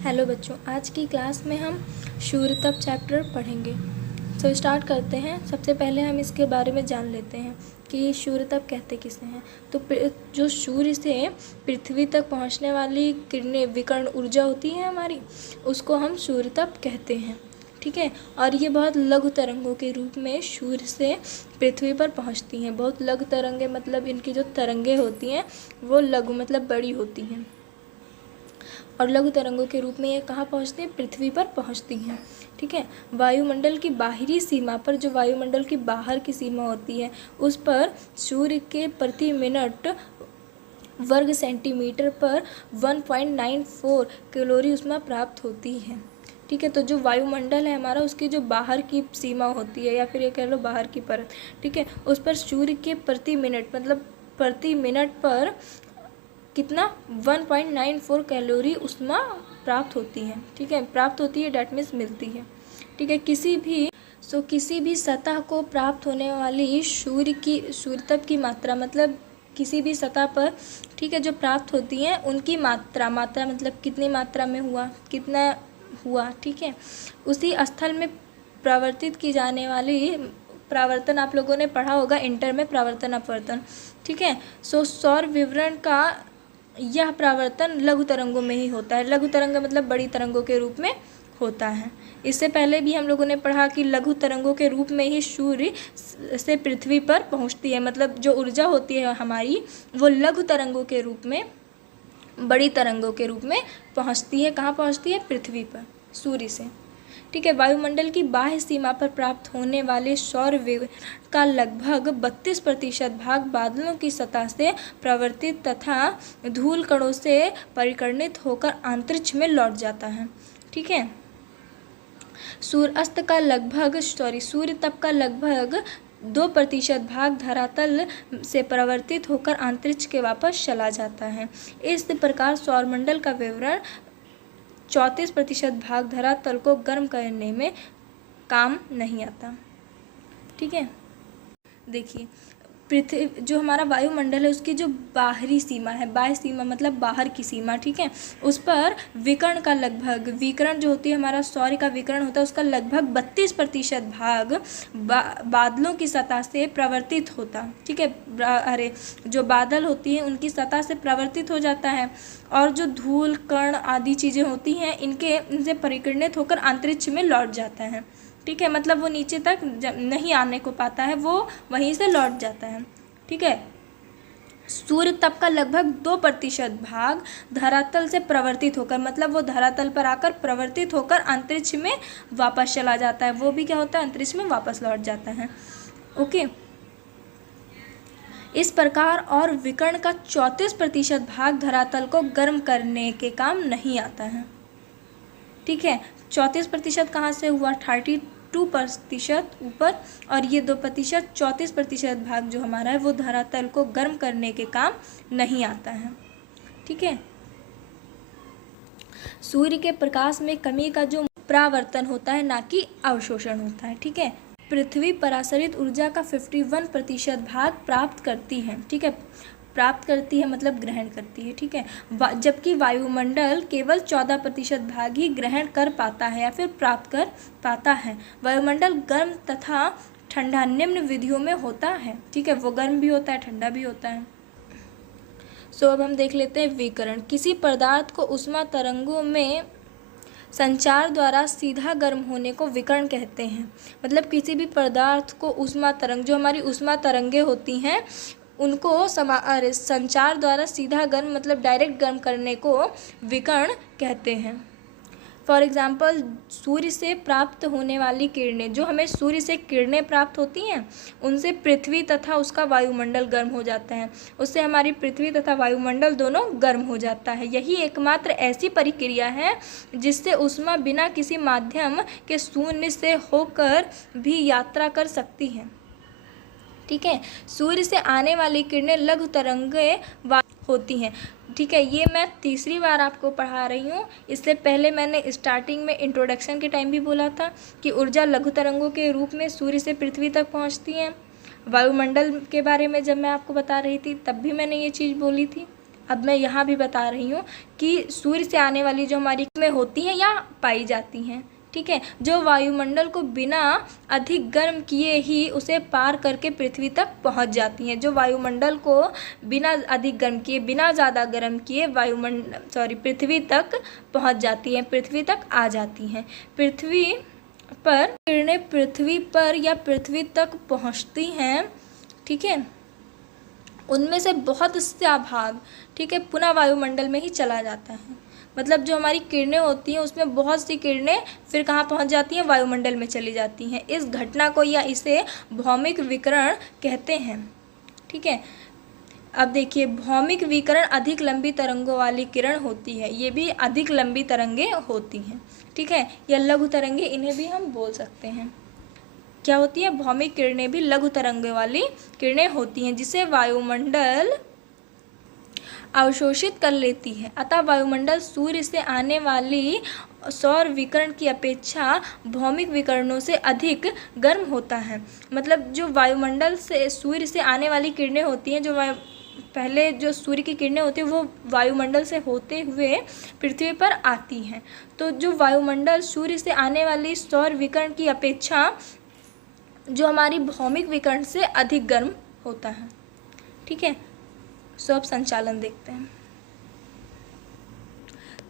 Hello बच्चों, आज की क्लास में हम शूरतप चैप्टर पढ़ेंगे। तो स्टार्ट करते हैं। सबसे पहले हम इसके बारे में जान लेते हैं कि शूरतप कहते किसे हैं। तो जो सूर्य से पृथ्वी तक पहुंचने वाली किरणें, विकर्ण ऊर्जा होती है हमारी, उसको हम शूरतप कहते हैं। ठीक है। और ये बहुत लघु तरंगों के रूप में सूर्य से पृथ्वी पर पहुंचती हैं। बहुत लघु तरंगे मतलब इनकी जो तरंगे होती हैं वो लघु मतलब बड़ी होती हैं, और लघु तरंगों के रूप में ये कहाँ पहुँचती हैं? पृथ्वी पर पहुँचती हैं। ठीक है। वायुमंडल की बाहरी सीमा पर, जो वायुमंडल की बाहर की सीमा होती है, उस पर सूर्य के प्रति मिनट वर्ग सेंटीमीटर पर 1.94 कैलोरी ऊष्मा प्राप्त होती है। ठीक है। तो जो वायुमंडल है हमारा, उसकी जो बाहर की सीमा होती है, या फिर ये कह लो बाहर की परत, ठीक है, उस पर सूर्य के प्रति मिनट मतलब प्रति मिनट पर कितना 1.94 कैलोरी ऊष्मा प्राप्त होती है। ठीक है, प्राप्त होती है, डैट मीन्स मिलती है। ठीक है। किसी भी सतह को प्राप्त होने वाली सूर्यतप की मात्रा मतलब किसी भी सतह पर, ठीक है, जो प्राप्त होती हैं उनकी मात्रा मतलब कितनी मात्रा में हुआ, कितना हुआ, ठीक है, उसी स्थल में प्रवर्तित की जाने वाली परावर्तन आप लोगों ने पढ़ा होगा इंटर में, परावर्तन अपवर्तन। ठीक है। सौर विवरण का यह परावर्तन लघु तरंगों में ही होता है। लघु तरंग मतलब बड़ी तरंगों के रूप में होता है। इससे पहले भी हम लोगों ने पढ़ा कि लघु तरंगों के रूप में ही सूर्य से पृथ्वी पर पहुंचती है। मतलब जो ऊर्जा होती है हमारी, वो लघु तरंगों के रूप में, बड़ी तरंगों के रूप में पहुंचती है। कहाँ पहुंचती है? पृथ्वी पर, सूर्य से। ठीक है। वायुमंडल की बाह्य सीमा पर प्राप्त होने वाले सौर विकिरण का लगभग 32% भाग बादलों की सतह से प्रवर्तित तथा धूल कणों से परिकर्णित होकर अंतरिक्ष में लौट जाता है। ठीक है। सूर्यास्त का सूर्यतप का लगभग 2% भाग धरातल से परिवर्तित होकर अंतरिक्ष के वापस चला जाता है। इस प्रकार सौरमंडल का विवरण 34% भाग धरातल को गर्म करने में काम नहीं आता। ठीक है। देखिए, पृथ्वी जो हमारा वायुमंडल है उसकी जो बाहरी सीमा है, बाह्य सीमा मतलब बाहर की सीमा, ठीक है, उस पर विकर्ण जो होती है, हमारा सौर्य का विकर्ण होता है, उसका लगभग 32% भाग बादलों की सतह से प्रवर्तित होता। ठीक है। जो बादल होती है उनकी सतह से प्रवर्तित हो जाता है, और जो धूल कण आदि चीज़ें होती हैं इनसे परिकिर्णित होकर अंतरिक्ष में लौट जाता है। ठीक है। मतलब वो नीचे तक नहीं आने को पाता है, वो वहीं से लौट जाता है। ठीक है। सूर्यतप का लगभग 2% भाग धरातल से प्रवर्तित होकर, मतलब वो धरातल पर आकर प्रवर्तित होकर अंतरिक्ष में वापस चला जाता है। वो भी क्या होता है? अंतरिक्ष में वापस लौट जाता है। ओके। इस प्रकार और विकर्ण का 34% भाग धरातल को गर्म करने के काम नहीं आता है। ठीक है। 34% कहाँ से हुआ? 32% ऊपर, और ये 2%, 34% भाग जो हमारा है वो धरातल को गर्म करने के काम नहीं आता है। ठीक है। सूर्य के प्रकाश में कमी का जो परावर्तन होता है, ना कि अवशोषण होता है। ठीक है। पृथ्वी परासरित ऊर्जा का 51% भाग प्राप्त करती है। ठीक है। प्राप्त करती है मतलब ग्रहण करती है। ठीक है। जबकि वायुमंडल केवल 14% भाग ही ग्रहण कर पाता है या फिर प्राप्त कर पाता है। वायुमंडल गर्म तथा ठंडा निम्न विधियों में होता है। ठीक है। वो गर्म भी होता है, ठंडा भी होता है। अब हम देख लेते हैं विकिरण। किसी पदार्थ को ऊष्मा तरंगों में संचार द्वारा सीधा गर्म होने को विकिरण कहते हैं। मतलब किसी भी पदार्थ को ऊष्मा तरंग, जो हमारी ऊष्मा तरंगे होती हैं, उनको संचार द्वारा सीधा गर्म मतलब डायरेक्ट गर्म करने को विकिरण कहते हैं। फॉर एग्जाम्पल, सूर्य से प्राप्त होने वाली किरणें, जो हमें सूर्य से किरणें प्राप्त होती हैं, उनसे पृथ्वी तथा उसका वायुमंडल गर्म हो जाता है। उससे हमारी पृथ्वी तथा वायुमंडल दोनों गर्म हो जाता है। यही एकमात्र ऐसी प्रक्रिया है जिससे ऊष्मा बिना किसी माध्यम के शून्य से होकर भी यात्रा कर सकती है। ठीक है। सूर्य से आने वाली किरणें लघु तरंगे होती हैं। ठीक है। ये मैं तीसरी बार आपको पढ़ा रही हूँ। इससे पहले मैंने स्टार्टिंग में इंट्रोडक्शन के टाइम भी बोला था कि ऊर्जा लघु तरंगों के रूप में सूर्य से पृथ्वी तक पहुँचती है। वायुमंडल के बारे में जब मैं आपको बता रही थी तब भी मैंने ये चीज़ बोली थी। अब मैं यहाँ भी बता रही हूँ कि सूर्य से आने वाली जो हमारी में होती हैं या पाई जाती हैं, ठीक है, जो वायुमंडल को बिना अधिक गर्म किए ही उसे पार करके पृथ्वी तक पहुंच जाती हैं। जो वायुमंडल को बिना अधिक गर्म किए, बिना ज़्यादा गर्म किए पृथ्वी तक पहुंच जाती हैं, पृथ्वी तक आ जाती हैं। पृथ्वी पर किरणें पृथ्वी पर या पृथ्वी तक पहुंचती हैं, ठीक है, उनमें से बहुत सा भाग, ठीक है, पुनः वायुमंडल में ही चला जाता है। मतलब जो हमारी किरणें होती हैं उसमें बहुत सी किरणें फिर कहाँ पहुंच जाती हैं, वायुमंडल में चली जाती हैं। इस घटना को या इसे भौमिक विकिरण कहते हैं, ठीक है। अब देखिए, भौमिक विकिरण अधिक लंबी तरंगों वाली किरण होती है, ये भी अधिक लंबी तरंगें होती हैं, ठीक है, या लघु तरंगें इन्हें भी हम बोल सकते हैं। क्या होती है, भौमिक किरणें भी लघु तरंगों वाली किरणें होती हैं जिसे वायुमंडल अवशोषित कर लेती है। अतः वायुमंडल सूर्य से आने वाली सौर विकिरण की अपेक्षा भौमिक विकिरणों से अधिक गर्म होता है। मतलब जो वायुमंडल से सूर्य से आने वाली किरणें होती हैं, पहले जो सूर्य की किरणें होती हैं वो वायुमंडल से होते हुए पृथ्वी पर आती हैं। तो जो वायुमंडल सूर्य से आने वाली सौर विकिरण की अपेक्षा जो हमारी भौमिक विकिरण से अधिक गर्म होता है, ठीक है। सो अब संचालन देखते हैं।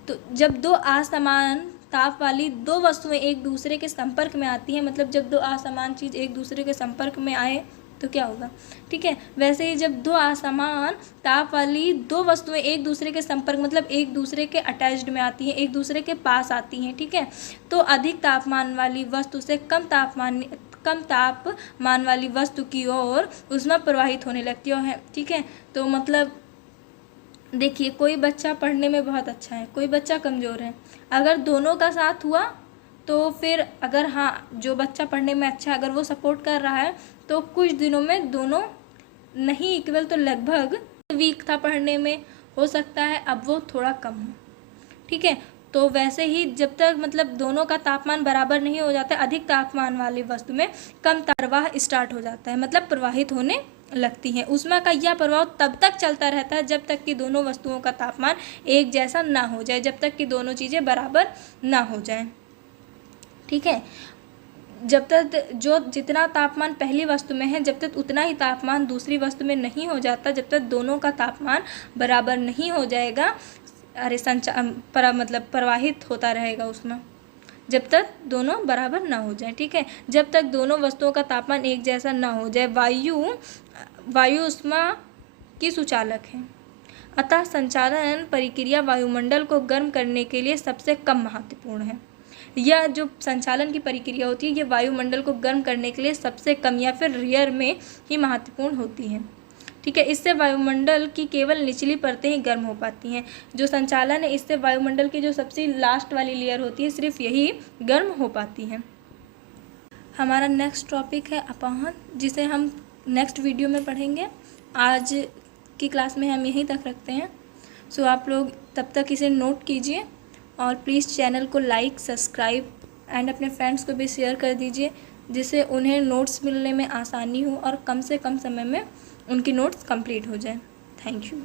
तो जब दो असमान ताप वाली दो वस्तुएं एक दूसरे के संपर्क में आती हैं, मतलब जब दो असमान चीज़ एक दूसरे के संपर्क में आए तो क्या होगा, ठीक है। वैसे ही जब दो असमान ताप वाली दो वस्तुएं एक दूसरे के संपर्क, मतलब एक दूसरे के अटैच्ड में आती हैं, एक दूसरे के पास आती हैं, ठीक है, तो अधिक तापमान वाली वस्तु से कम तापमान वाली वस्तु की ओर ऊष्मा प्रवाहित होने लगती है, ठीक है। तो मतलब देखिए, कोई बच्चा पढ़ने में बहुत अच्छा है, कोई बच्चा कमज़ोर है, अगर दोनों का साथ हुआ तो फिर अगर जो बच्चा पढ़ने में अच्छा है अगर वो सपोर्ट कर रहा है तो कुछ दिनों में दोनों नहीं इक्वल तो लगभग वीक था पढ़ने में, हो सकता है अब वो थोड़ा कम हो, ठीक है। तो वैसे ही जब तक मतलब दोनों का तापमान बराबर नहीं हो जाता, अधिक तापमान वाली वस्तु में कम प्रवाह स्टार्ट हो जाता है, मतलब प्रवाहित होने लगती हैं। ऊष्मा का यह प्रवाह तब तक चलता रहता है जब तक कि दोनों वस्तुओं का तापमान एक जैसा ना हो जाए, जब तक कि दोनों चीज़ें बराबर ना हो जाएं, ठीक है। जब तक जितना तापमान पहली वस्तु में है, जब तक उतना ही तापमान दूसरी वस्तु में नहीं हो जाता, जब तक दोनों का तापमान बराबर नहीं हो जाएगा, मतलब प्रवाहित होता रहेगा ऊष्मा, जब तक दोनों बराबर ना हो जाए, ठीक है। जब तक दोनों वस्तुओं का तापमान एक जैसा ना हो जाए। वायु ऊष्मा की सुचालक है, अतः संचालन प्रक्रिया वायुमंडल को गर्म करने के लिए सबसे कम महत्वपूर्ण है। यह जो संचालन की प्रक्रिया होती है ये वायुमंडल को गर्म करने के लिए सबसे कम या फिर रेयर में ही महत्वपूर्ण होती है, ठीक है। इससे वायुमंडल की केवल निचली परतें ही गर्म हो पाती हैं। जो संचालन है इससे वायुमंडल की जो सबसे लास्ट वाली लेयर होती है सिर्फ यही गर्म हो पाती है। हमारा नेक्स्ट टॉपिक है अपवहन, जिसे हम नेक्स्ट वीडियो में पढ़ेंगे। आज की क्लास में हम यहीं तक रखते हैं। सो आप लोग तब तक इसे नोट कीजिए और प्लीज़ चैनल को लाइक, सब्सक्राइब एंड अपने फ्रेंड्स को भी शेयर कर दीजिए, जिससे उन्हें नोट्स मिलने में आसानी हो और कम से कम समय में उनकी नोट्स कंप्लीट हो जाए। Thank you.